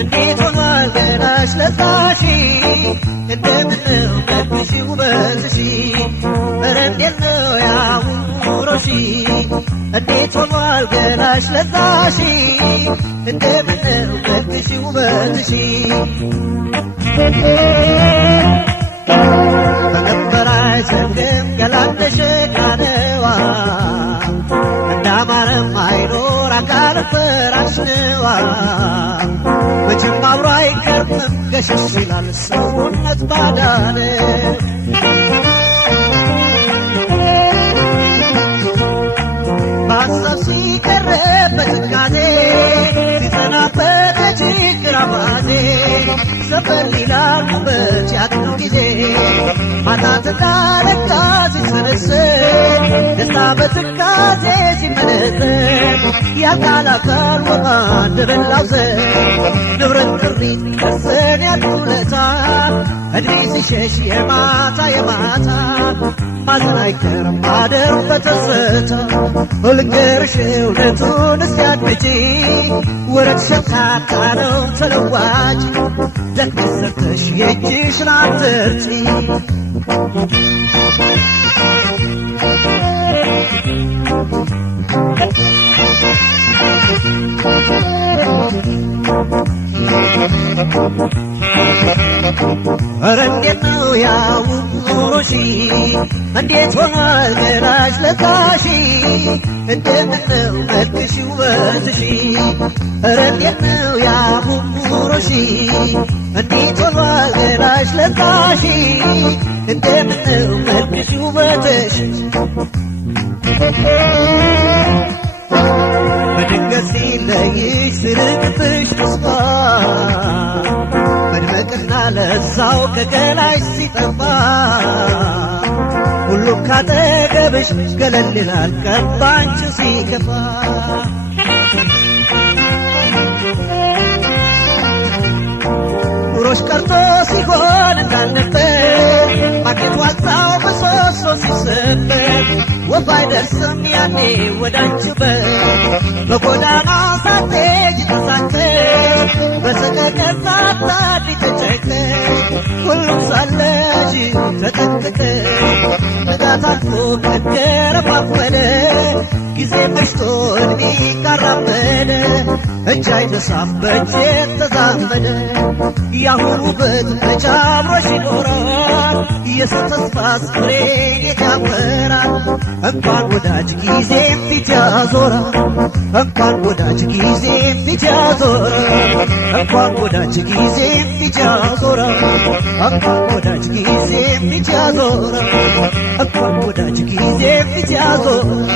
እንዴት ሆኗል ገላሽ ለዛሽ እንደምነው መልክሽ ውበትሽ ኧረ እንዴት ነው ያውሮሽ እንዴት ሆኗል ገላሽ ለዛሽ እንደምነው መልክሽ ውበትሽ በነበራይ ዘንግም ገላምነሽ ቃነዋ እንዳማረም አይኖር አካል ፍራሽ ነዋ መቼም አብሮ አይቀርም ገሸሽ ይላል ሰውነት ባዳነ በሀሳብ ሲቀረብ በትካዜ ሲጸናበት የችግር አባዜ ዘፈን ሊላል ውበት ያጥነው ጊዜ ማጣትና ለጋ ሲሰነሰን ደስታ በትካዜ ሲመነዘን የአካል አካል ወጣ እንደበላው ዘር ንብረት ጥሪት ቀሰን ያጡለታ እድሜ ሲሸሽ የማታ የማታ ማዘን አይቀርም ማደር በተስፈታ ልንገርሽ እውነቱን እስኪያድምጪ ወረት ሸምካታ ነው ተለዋጭ ደክመሽ ሰርተሽ የእጅሽን አትርጪ ኧረ እንዴት ነው ያውሮሽ እንዴት ሆኗል ገላሽ ለካሽ እንደምነው መልክሽ ውበትሽ ኧረ እንዴት ነው ያውሮሽ እንዴት ሆኗል ገላሽ ለካሽ እንደምነው መልክሽ ውበትሽ በድንገት ሲለይሽ ስርቅትሽ ተስፋ መድመቅና ለዛው ከገላሽ ሲጠፋ ሁሉም ካጠገብሽ ገለል ይላል ቀን ባንቺ ሲከፋ ኑሮሽ ቀርቶ ሲሆን እንዳልነበር ማግኘት ዋልታው በሶሶ ሲሰበር ወፍ አይደርስም ያኔ ወዳንችበት በጎዳና ሳትሄጂ ተሳቀሽ በሰቀቀን ሳታድሪ ተጨንቀሽ ሁሉም ሳለሽ ተጠንቅቀሽ ንጋት አልፎ ቀን ገረፋፈለ ጊዜ መሽቶ እድሜ ካራመደ እጅ አይነሳም በእጅ ተዛመደ ያሁኑ ውበት መች አብሮሽ ይኖራል የሰው ተስፋ ፍሬ የት ያፈራል እንኳን ወዳጅ ጊዜ ፊት ያዞራል እንኳን ወዳጅ ጊዜ ፊት ያዞራል እንኳን ወዳጅ ጊዜ ፊት ያዞራል እንኳን ወዳጅ ጊዜ ፊት ያዞራል እንኳን ወዳጅ ጊዜ ፊት ያዞራል